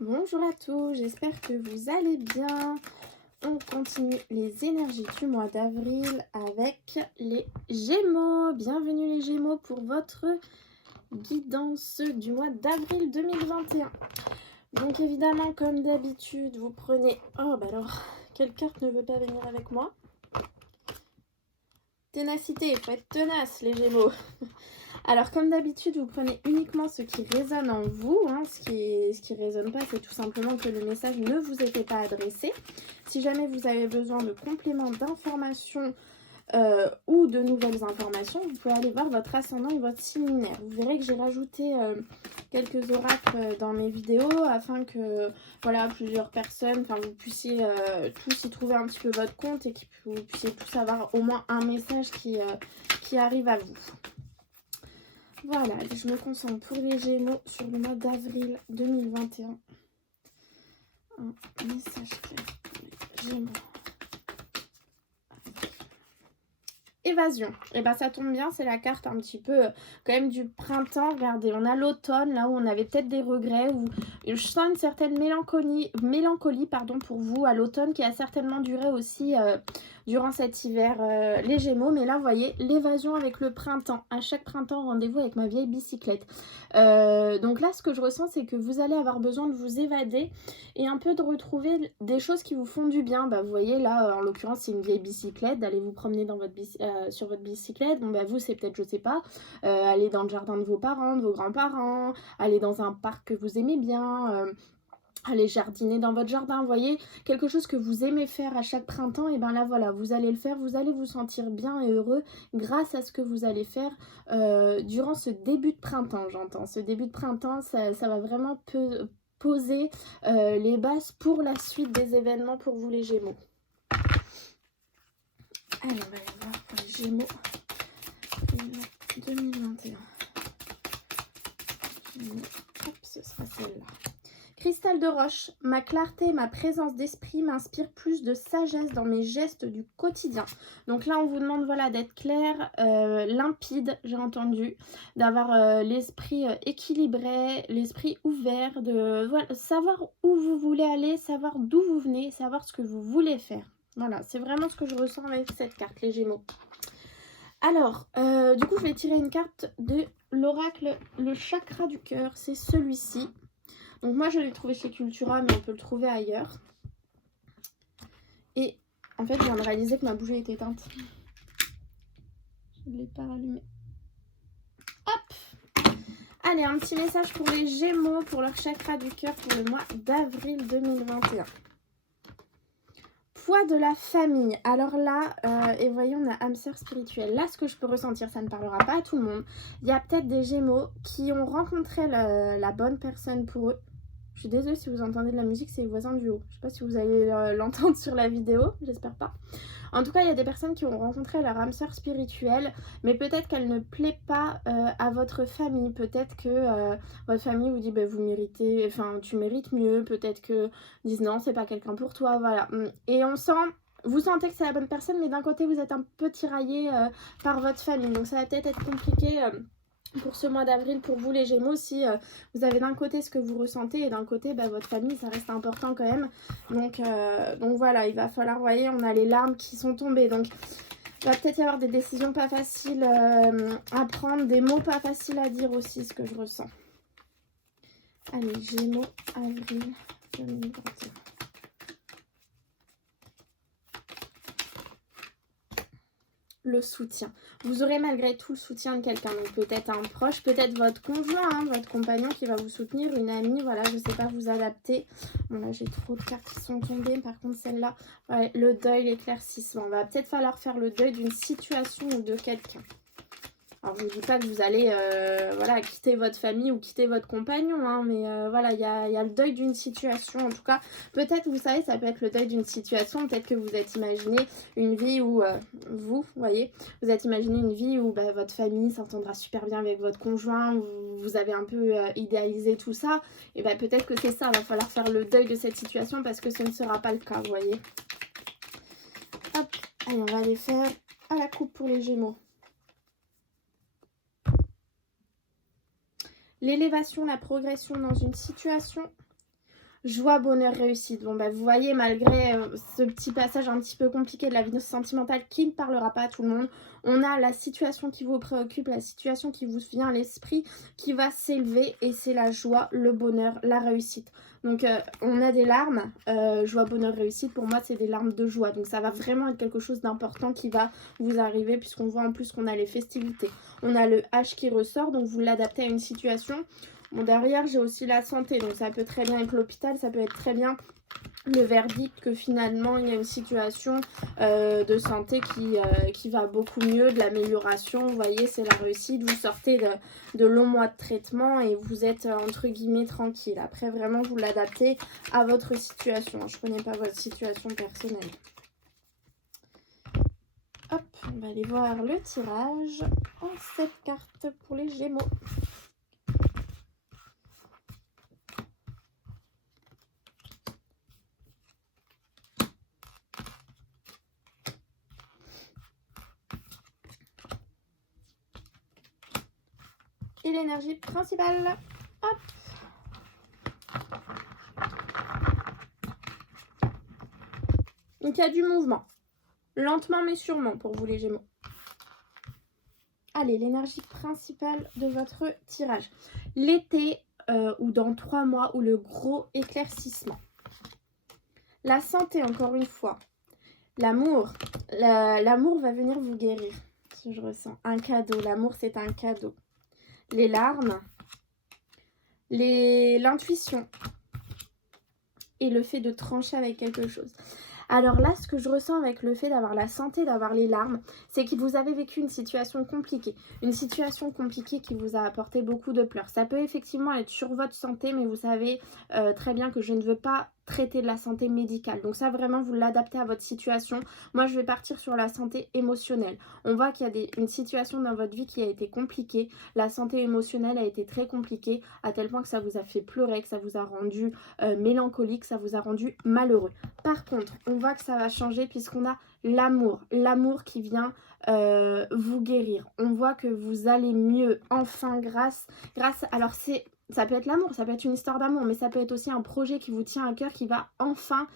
Bonjour à tous, j'espère que vous allez bien. On continue les énergies du mois d'avril avec les Gémeaux. Bienvenue les Gémeaux pour votre guidance du mois d'avril 2021. Donc évidemment, comme d'habitude, vous prenez... Oh bah alors, quelle carte ne veut pas venir avec moi? Ténacité, il faut être tenace les Gémeaux. Alors comme d'habitude, vous prenez uniquement ce qui résonne en vous. Ce qui résonne pas, c'est tout simplement que le message ne vous était pas adressé. Si jamais vous avez besoin de compléments d'informations ou de nouvelles informations, vous pouvez aller voir votre ascendant et votre signe lunaire. Vous verrez que j'ai rajouté quelques oracles dans mes vidéos afin que voilà, plusieurs personnes, vous puissiez tous y trouver un petit peu votre compte et que vous puissiez tous avoir au moins un message qui arrive à vous. Voilà, je me concentre pour les Gémeaux sur le mois d'avril 2021. Un message clair pour les Gémeaux. Évasion. Et ben ça tombe bien, c'est la carte un petit peu quand même du printemps. Regardez, on a l'automne, là où on avait peut-être des regrets, où je sens une certaine mélancolie pour vous à l'automne qui a certainement duré aussi durant cet hiver, les Gémeaux. Mais là, vous voyez, l'évasion avec le printemps. À chaque printemps, rendez-vous avec ma vieille bicyclette. Donc là, ce que je ressens, c'est que vous allez avoir besoin de vous évader et un peu de retrouver des choses qui vous font du bien. Vous voyez, là, en l'occurrence, c'est une vieille bicyclette, d'aller vous promener dans sur votre bicyclette. Bon, vous, c'est peut-être, je sais pas, aller dans le jardin de vos parents, de vos grands-parents, aller dans un parc que vous aimez bien, aller jardiner dans votre jardin, vous voyez, quelque chose que vous aimez faire à chaque printemps, et ben là voilà, vous allez le faire, vous allez vous sentir bien et heureux grâce à ce que vous allez faire durant ce début de printemps, j'entends. Ce début de printemps, ça va vraiment poser les bases pour la suite des événements pour vous les Gémeaux. Allez, on va aller voir pour les Gémeaux 2021. Hop, ce sera celle-là. Cristal de roche, ma clarté et ma présence d'esprit m'inspirent plus de sagesse dans mes gestes du quotidien. Donc là, on vous demande voilà, d'être clair, limpide, j'ai entendu, d'avoir l'esprit équilibré, l'esprit ouvert, de voilà, savoir où vous voulez aller, savoir d'où vous venez, savoir ce que vous voulez faire. Voilà, c'est vraiment ce que je ressens avec cette carte, les Gémeaux. Alors, du coup, je vais tirer une carte de l'oracle, le chakra du cœur, c'est celui-ci. Donc moi je l'ai trouvé chez Cultura, mais on peut le trouver ailleurs. Et en fait je viens de réaliser que ma bougie est éteinte. Je ne l'ai pas rallumée. Hop! Allez, un petit message pour les Gémeaux, pour leur chakra du cœur pour le mois d'avril 2021. Poids de la famille. Alors là, et voyez, on a âme sœur spirituelle. Là, ce que je peux ressentir, ça ne parlera pas à tout le monde. Il y a peut-être des Gémeaux qui ont rencontré la bonne personne pour eux. Je suis désolée si vous entendez de la musique, c'est les voisins du haut. Je ne sais pas si vous allez l'entendre sur la vidéo, j'espère pas. En tout cas, il y a des personnes qui ont rencontré leur âme sœur spirituelle, mais peut-être qu'elle ne plaît pas à votre famille. Peut-être que votre famille vous dit vous méritez, tu mérites mieux. Peut-être que disent non, c'est pas quelqu'un pour toi, voilà. Et vous sentez que c'est la bonne personne, mais d'un côté vous êtes un peu tiraillé par votre famille. Donc ça va peut-être être compliqué. Pour ce mois d'avril, pour vous les Gémeaux, si vous avez d'un côté ce que vous ressentez et d'un côté votre famille, ça reste important quand même. Donc voilà, il va falloir, vous voyez, on a les larmes qui sont tombées. Donc il va peut-être y avoir des décisions pas faciles à prendre, des mots pas faciles à dire aussi, ce que je ressens. Allez, Gémeaux, avril 2021. Le soutien. Vous aurez malgré tout le soutien de quelqu'un, donc peut-être un proche, peut-être votre conjoint, votre compagnon qui va vous soutenir, une amie, voilà, je sais pas, vous adapter. Bon là j'ai trop de cartes qui sont tombées, par contre celle-là, ouais, le deuil, l'éclaircissement. Va peut-être falloir faire le deuil d'une situation ou de quelqu'un. Alors, je ne dis pas que vous allez voilà, quitter votre famille ou quitter votre compagnon, mais voilà, il y a le deuil d'une situation. En tout cas, peut-être, vous savez, ça peut être le deuil d'une situation. Peut-être que vous êtes imaginé une vie où, vous voyez, vous êtes imaginé une vie où votre famille s'entendra super bien avec votre conjoint, vous avez un peu idéalisé tout ça. Et peut-être que c'est ça, il va falloir faire le deuil de cette situation parce que ce ne sera pas le cas, vous voyez. Hop, allez, on va aller faire à la coupe pour les Gémeaux. L'élévation, la progression dans une situation. Joie, bonheur, réussite. Bon, bah, vous voyez, malgré ce petit passage un petit peu compliqué de la vie sentimentale qui ne parlera pas à tout le monde, on a la situation qui vous préoccupe, la situation qui vous vient à l'esprit, qui va s'élever, et c'est la joie, le bonheur, la réussite. Donc, on a des larmes, joie, bonheur, réussite. Pour moi, c'est des larmes de joie. Donc, ça va vraiment être quelque chose d'important qui va vous arriver, puisqu'on voit en plus qu'on a les festivités. On a le H qui ressort, donc vous l'adaptez à une situation. Bon, derrière, j'ai aussi la santé, donc ça peut très bien être l'hôpital, ça peut être très bien le verdict que finalement, il y a une situation de santé qui va beaucoup mieux, de l'amélioration. Vous voyez, c'est la réussite. Vous sortez de longs mois de traitement et vous êtes, entre guillemets, tranquille. Après, vraiment, vous l'adaptez à votre situation. Je ne connais pas votre situation personnelle. Hop, on va aller voir le tirage en 7 cartes pour les Gémeaux. Et l'énergie principale. Hop. Donc il y a du mouvement. Lentement mais sûrement pour vous les Gémeaux. Allez, l'énergie principale de votre tirage. L'été ou dans 3 mois, ou le gros éclaircissement. La santé, encore une fois. L'amour. L'amour va venir vous guérir. Ce que je ressens. Un cadeau. L'amour, c'est un cadeau. Les larmes. L'intuition. Et le fait de trancher avec quelque chose. Alors là, ce que je ressens avec le fait d'avoir la santé, d'avoir les larmes, c'est que vous avez vécu une situation compliquée. Une situation compliquée qui vous a apporté beaucoup de pleurs. Ça peut effectivement être sur votre santé, mais vous savez très bien que je ne veux pas traiter de la santé médicale. Donc ça, vraiment, vous l'adaptez à votre situation. Moi, je vais partir sur la santé émotionnelle. On voit qu'il y a une situation dans votre vie qui a été compliquée. La santé émotionnelle a été très compliquée, à tel point que ça vous a fait pleurer, que ça vous a rendu mélancolique, ça vous a rendu malheureux. Par contre, on voit que ça va changer puisqu'on a l'amour. L'amour qui vient vous guérir. On voit que vous allez mieux, enfin, grâce alors ça peut être l'amour, ça peut être une histoire d'amour, mais ça peut être aussi un projet qui vous tient à cœur, qui va enfin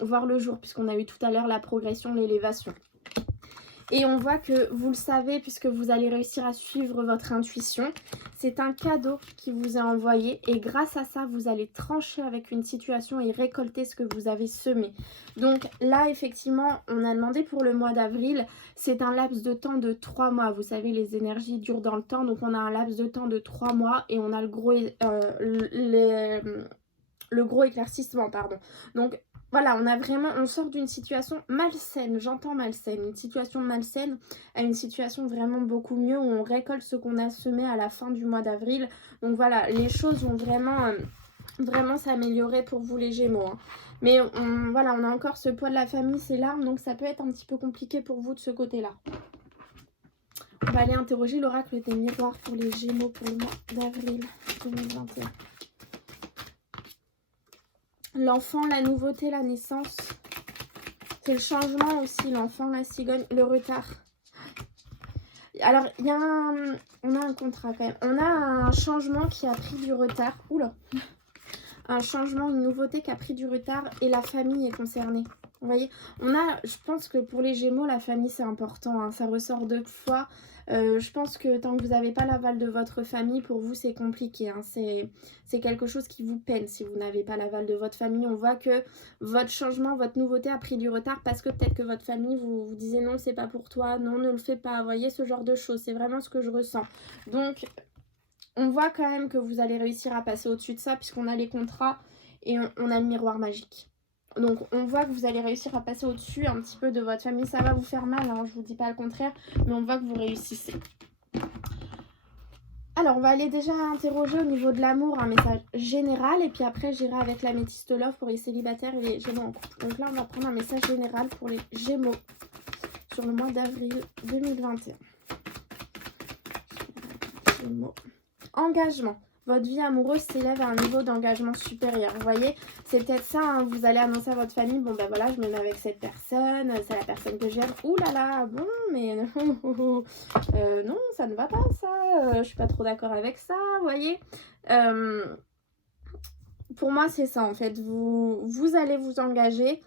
voir le jour, puisqu'on a eu tout à l'heure la progression, l'élévation. Et on voit que vous le savez, puisque vous allez réussir à suivre votre intuition. C'est un cadeau qui vous est envoyé, et grâce à ça, vous allez trancher avec une situation et récolter ce que vous avez semé. Donc là, effectivement, on a demandé pour le mois d'avril. C'est un laps de temps de 3 mois. Vous savez, les énergies durent dans le temps, donc on a un laps de temps de 3 mois et on a le gros éclaircissement, pardon. Donc voilà, on sort d'une situation malsaine, j'entends malsaine, une situation malsaine à une situation vraiment beaucoup mieux, où on récolte ce qu'on a semé à la fin du mois d'avril. Donc voilà, les choses vont vraiment s'améliorer pour vous les Gémeaux. Hein. Mais voilà, on a encore ce poids de la famille, ces larmes, donc ça peut être un petit peu compliqué pour vous de ce côté-là. On va aller interroger l'oracle des miroirs pour les Gémeaux pour le mois d'avril 2021. L'enfant, la nouveauté, la naissance. C'est le changement aussi, l'enfant, la cigogne, le retard. Alors, on a un contrat quand même. On a un changement qui a pris du retard. Oula. Un changement, une nouveauté qui a pris du retard, et la famille est concernée. Vous voyez, je pense que pour les Gémeaux, la famille c'est important. Hein, ça ressort 2 fois. Je pense que tant que vous n'avez pas l'aval de votre famille, pour vous c'est compliqué. Hein. C'est quelque chose qui vous peine si vous n'avez pas l'aval de votre famille. On voit que votre changement, votre nouveauté a pris du retard parce que peut-être que votre famille vous disait non, c'est pas pour toi, non, ne le fais pas. Vous voyez, ce genre de choses, c'est vraiment ce que je ressens. Donc, on voit quand même que vous allez réussir à passer au-dessus de ça, puisqu'on a les contrats et on a le miroir magique. Donc on voit que vous allez réussir à passer au-dessus un petit peu de votre famille. Ça va vous faire mal, hein, je vous dis pas le contraire, mais on voit que vous réussissez. Alors on va aller déjà interroger au niveau de l'amour un message général, et puis après j'irai avec la métiste love pour les célibataires et les Gémeaux en couple. Donc là on va prendre un message général pour les Gémeaux sur le mois d'avril 2021. Gémeaux. Engagement. Votre vie amoureuse s'élève à un niveau d'engagement supérieur. Vous voyez, c'est peut-être ça, hein, vous allez annoncer à votre famille, bon ben voilà, je me mets avec cette personne, c'est la personne que j'aime. Ouh là là, bon, mais non, ça ne va pas ça, je suis pas trop d'accord avec ça, vous voyez. pour moi, c'est ça en fait. Vous allez vous engager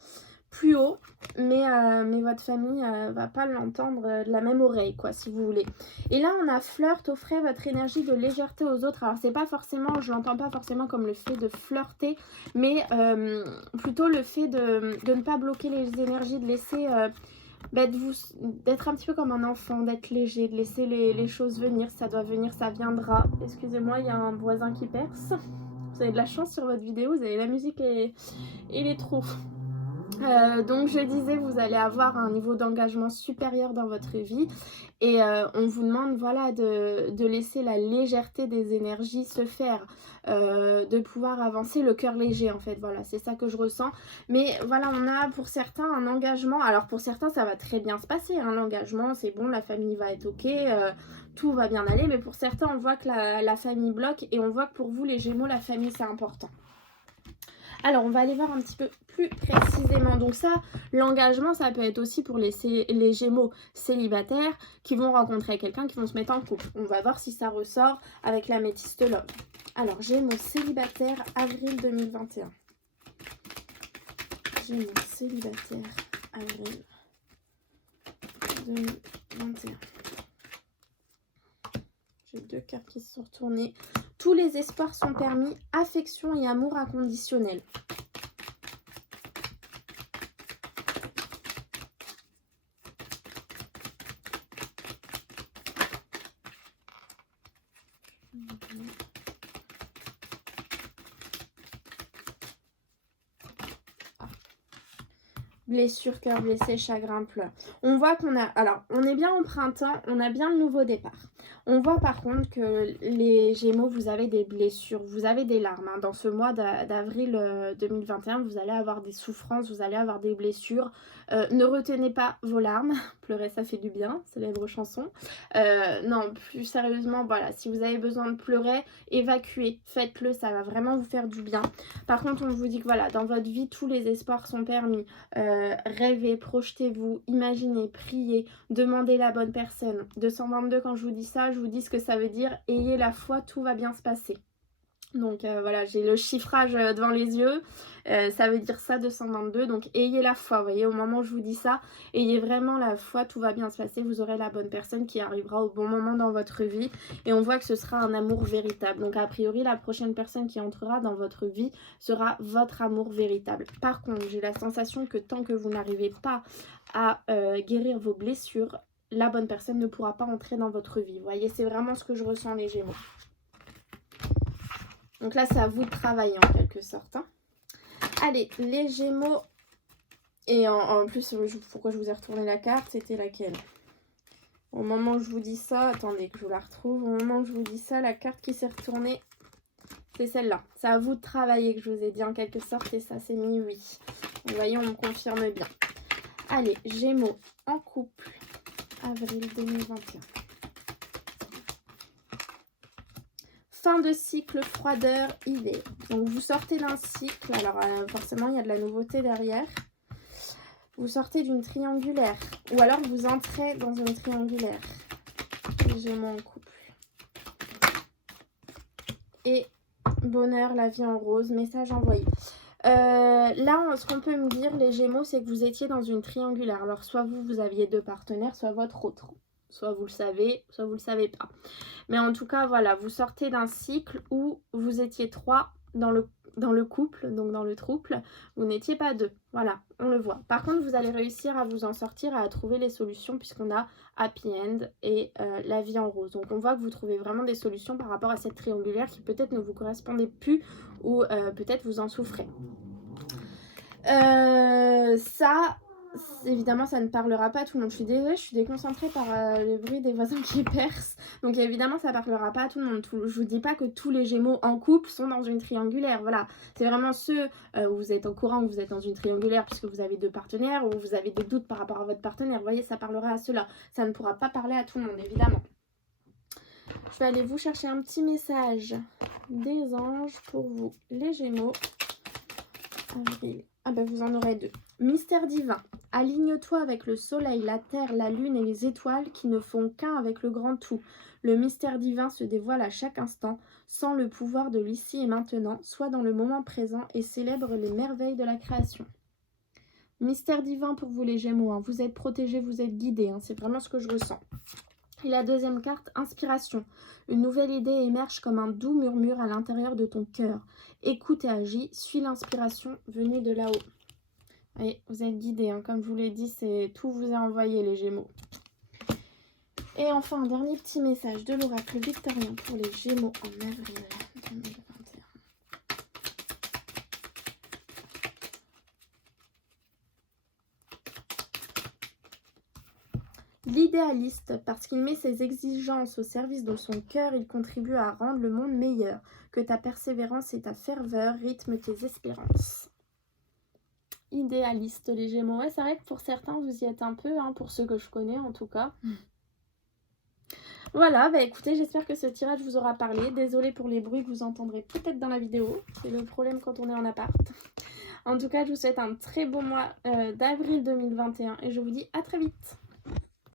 plus haut, mais votre famille va pas l'entendre de la même oreille, quoi, si vous voulez. Et là, on a flirt, offrez votre énergie de légèreté aux autres. Alors, c'est pas forcément, je l'entends pas forcément comme le fait de flirter, mais plutôt le fait de ne pas bloquer les énergies, de laisser... d'être un petit peu comme un enfant, d'être léger, de laisser les choses venir. Ça doit venir, ça viendra. Excusez-moi, il y a un voisin qui perce. Vous avez de la chance sur votre vidéo, vous avez la musique et les trous. Donc je disais, vous allez avoir un niveau d'engagement supérieur dans votre vie et on vous demande voilà de laisser la légèreté des énergies se faire, de pouvoir avancer le cœur léger en fait, voilà, c'est ça que je ressens. Mais voilà, on a pour certains un engagement, alors pour certains ça va très bien se passer, hein, l'engagement c'est bon, la famille va être ok, tout va bien aller, mais pour certains on voit que la famille bloque et on voit que pour vous les Gémeaux, la famille c'est important. Alors, on va aller voir un petit peu plus précisément. Donc ça, l'engagement, ça peut être aussi pour les Gémeaux célibataires qui vont rencontrer quelqu'un, qui vont se mettre en couple. On va voir si ça ressort avec l'améthyste love. Alors, Gémeaux célibataire, avril 2021. Gémeaux célibataire, avril 2021. J'ai 2 cartes qui se sont retournées. Tous les espoirs sont permis, affection et amour inconditionnel. Blessure, cœur blessé, chagrin, pleurs. On voit qu'on a... Alors, on est bien au printemps, on a bien le nouveau départ. On voit par contre que les Gémeaux, vous avez des blessures, vous avez des larmes. Hein. Dans ce mois d'avril 2021, vous allez avoir des souffrances, vous allez avoir des blessures. Ne retenez pas vos larmes. Pleurer, ça fait du bien, célèbre chanson. Non, plus sérieusement, voilà, si vous avez besoin de pleurer, évacuez, faites-le, ça va vraiment vous faire du bien. Par contre, on vous dit que voilà, dans votre vie, tous les espoirs sont permis. Rêvez, projetez-vous, imaginez, priez, demandez la bonne personne. 222, quand je vous dis ça, je vous dis ce que ça veut dire. Ayez la foi, tout va bien se passer. Donc voilà, j'ai le chiffrage devant les yeux, ça veut dire ça 222, donc ayez la foi, vous voyez, au moment où je vous dis ça, ayez vraiment la foi, tout va bien se passer, vous aurez la bonne personne qui arrivera au bon moment dans votre vie, et on voit que ce sera un amour véritable, donc a priori la prochaine personne qui entrera dans votre vie sera votre amour véritable. Par contre, j'ai la sensation que tant que vous n'arrivez pas à guérir vos blessures, la bonne personne ne pourra pas entrer dans votre vie, vous voyez, c'est vraiment ce que je ressens les Gémeaux. Donc là, c'est à vous de travailler en quelque sorte. Hein. Allez, les Gémeaux. Et en plus, pourquoi je vous ai retourné la carte, c'était laquelle? Au moment où je vous dis ça, attendez que je vous la retrouve. Au moment où je vous dis ça, la carte qui s'est retournée, c'est celle-là. C'est à vous de travailler que je vous ai dit en quelque sorte. Et ça, c'est mis oui. Vous voyez, on me confirme bien. Allez, Gémeaux en couple, avril 2021. Fin de cycle, froideur, hiver. Donc vous sortez d'un cycle, alors forcément il y a de la nouveauté derrière. Vous sortez d'une triangulaire, ou alors vous entrez dans une triangulaire. Gémeaux en couple. Et bonheur, la vie en rose, message envoyé. Là, ce qu'on peut me dire, les Gémeaux, c'est que vous étiez dans une triangulaire. Alors soit vous aviez 2 partenaires, soit votre autre. Soit vous le savez, soit vous le savez pas. Mais en tout cas, voilà, vous sortez d'un cycle où vous étiez 3 dans le couple, donc dans le trouble. Vous n'étiez pas 2. Voilà, on le voit. Par contre, vous allez réussir à vous en sortir, à trouver les solutions puisqu'on a happy end et la vie en rose. Donc on voit que vous trouvez vraiment des solutions par rapport à cette triangulaire qui peut-être ne vous correspondait plus ou peut-être vous en souffrez. Ça... Évidemment, ça ne parlera pas à tout le monde. Je suis désolée, je suis déconcentrée par le bruit des voisins qui percent. Donc évidemment, ça ne parlera pas à tout le monde. Je vous dis pas que tous les Gémeaux en couple sont dans une triangulaire. Voilà, c'est vraiment ceux où vous êtes au courant que vous êtes dans une triangulaire puisque vous avez 2 partenaires ou vous avez des doutes par rapport à votre partenaire. Vous voyez, ça parlera à ceux-là. Ça ne pourra pas parler à tout le monde, évidemment. Je vais aller vous chercher un petit message des anges pour vous, les Gémeaux. Avril. Ah ben vous en aurez 2. Mystère divin. Aligne-toi avec le soleil, la terre, la lune et les étoiles qui ne font qu'un avec le grand tout. Le mystère divin se dévoile à chaque instant, sans le pouvoir de l'ici et maintenant, soit dans le moment présent et célèbre les merveilles de la création. Mystère divin pour vous les Gémeaux, hein. Vous êtes protégés, vous êtes guidés, hein. C'est vraiment ce que je ressens. Et la deuxième carte, inspiration. Une nouvelle idée émerge comme un doux murmure à l'intérieur de ton cœur. Écoute et agis, suis l'inspiration venue de là-haut. Oui, vous êtes guidés, hein. Comme je vous l'ai dit, c'est tout vous est envoyé les Gémeaux. Et enfin, un dernier petit message de l'oracle victorien pour les Gémeaux en avril 2021. L'idéaliste, parce qu'il met ses exigences au service de son cœur, il contribue à rendre le monde meilleur. Que ta persévérance et ta ferveur rythment tes espérances. Idéaliste, les Gémeaux. Ouais, c'est vrai que pour certains, vous y êtes un peu, hein, pour ceux que je connais en tout cas. Voilà, bah écoutez, j'espère que ce tirage vous aura parlé. Désolée pour les bruits que vous entendrez peut-être dans la vidéo. C'est le problème quand on est en appart. En tout cas, je vous souhaite un très beau mois d'avril 2021 et je vous dis à très vite.